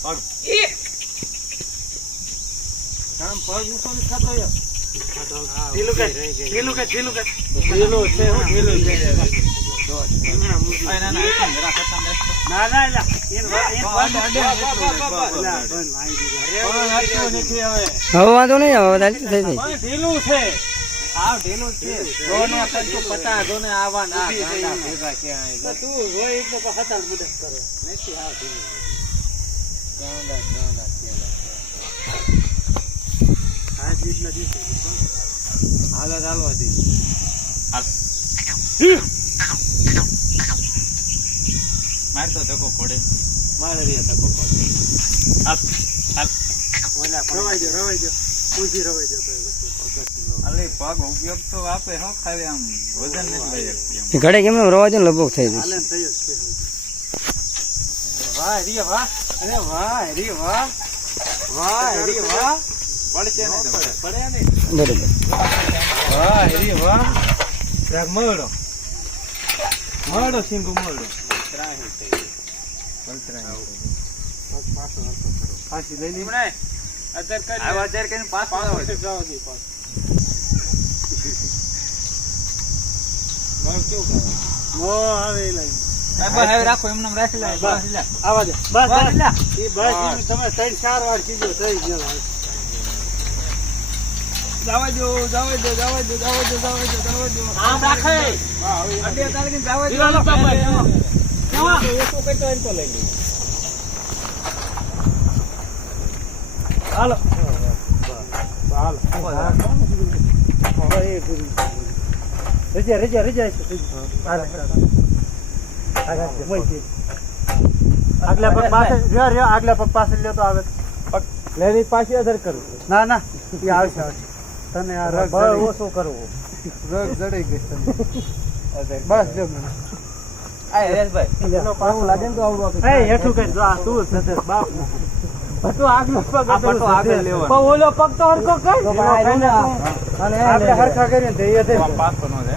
કામ પગ ઉસો ને ખાતો યાર ઢીલું કે ઢીલું છે હું ઢીલું છે ના ના એલા હવે વાંધો નહીં હવે થઈ જાય ઢીલું છે આવ ઢીલું છે જોને તને પટા જોને આવા ના ભેગા ક્યાં તું રોય એટલે હતાળ મદદ કરે નથી આવ ઢીલું આ જીતના દિવસે હાલો ચાલવા દે મારતો ધક્કો પડે મારે રે ધક્કો પડે રવાઈ ગયો પૂછી રવાઈ ગયો અલે પગ ઉપયોગ તો આપે હો ખાલી આમ વજન નથી લઈ શકતી ઘડે કેમ રવા દે ને લગભગ થઈ જશે હાલે થઈ જ છે વાહ રી વાહ અરે વાહ રી વાહ વાહ રી વાહ પડશે ને પડે ને બરોબર વાહ રી વાહ રાગ મળો સિંગુ મળો ત્રાહી થઈ ફાસી લઈ લી અત્યારે કરી આ અત્યારે કરીને પાસ જાવ દી પાસ માર કેવું કરે મો આવે લઈ હવે રાખો એમને રાખી લે આવા દે બસ એ બસ તમે 3-4 વાર કીધું થઈ ગયો જવા દો આમ રાખે અડે તારે કે જવા દીવાલો દો બાબા ઓછો કઈતો એમ તો લઈ લે હાલો આગલા પગ પાસે લ્યો તો આવે લેની પાછી અધર કરું ના ના એ આવશે તને આ રગ ઓછું કરવું રગ જડી ગઈ બસ જો આ હરેશભાઈ એનો પાછું લાગે ને તો આવડું આપે એ હેઠું કરી જો આ તું છે બાપ પટો આગલો પગ પટો આગળ લેવાનો. પણ ઓલો પગ તો હરખો કર અને આપણે હરખા કરીને દઈએ દે પાસ તો નો છે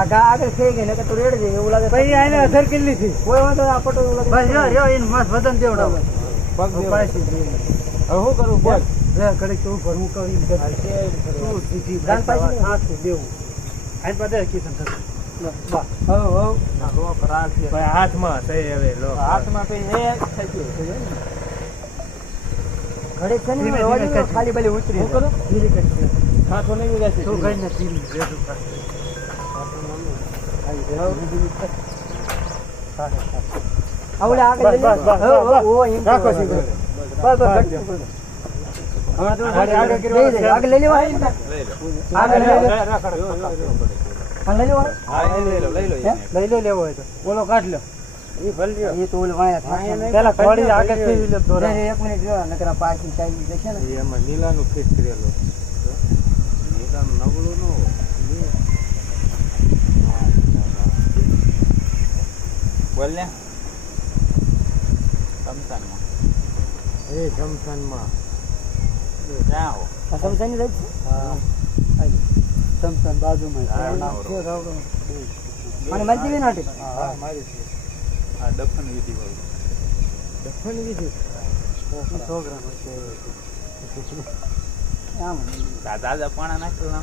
આ ગા આગળ થઈ ગઈ ને કે તું રેડ જઈ એવું લાગે પછી આને અધર કેટલી થી કોઈ વાંધો નહીં, આ પટો એવું લાગે બસ યો એને મસ્ત વજન દેવડાવો પગ પાછી હવે શું કરું બોલ રે કડી તું ભરવું કરી તું સીધી દાન પાછી ને? હાથ દેવું આઈ પાછે કીધું થતું રોક રાખીએ ભાઈ હાથમાં થઈ હવે લો હાથમાં પે એ થઈ ગયું ઘડે છે ને ધીમે રવા દે ને, ધીમે ખાલી બાલી ઉતરી શું કરું? ધીરે કરી હાથો નહીં જશે તું ગઈને ધીરે રેડું કર આવડે આગળ લઈ લે. બસ, બસ, હો, બસ, હો, એમ રાખો કરો. સીધો. બસ, બસ, બસ. હવે તું આગળ આગળ કર્યો લઈ લે, આગળ લઈ લેવા. લઈ લો આગળ લઈ લે. રાખડ આ લઈ લેવા. હા લઈ લો લઈ લો લેવો હોય તો બોલો કાઢ લો એ ભલ લ્યો એ તો ઓલે વાયા થાય. પેલા થોડી આગળ થી લે દોરા એક મિનિટ જો નકર આ પાછી ચાલી જશે ને. એમાં નીલાનું ફિટ કરેલો નીલાનું નવળું ન હોય બોલ ને સમસાનમાં એ શમશાનમાં ક્યાં હો આ સમસાની રહી છે. હા શમશાન બાજુમાં છે. અને મારી જેવી નાટી. હા મારી છે આ દફન વિધિ વાળું દફન વિધિ છોકરાનો છે આમ દાદા પાણા નાખ્યું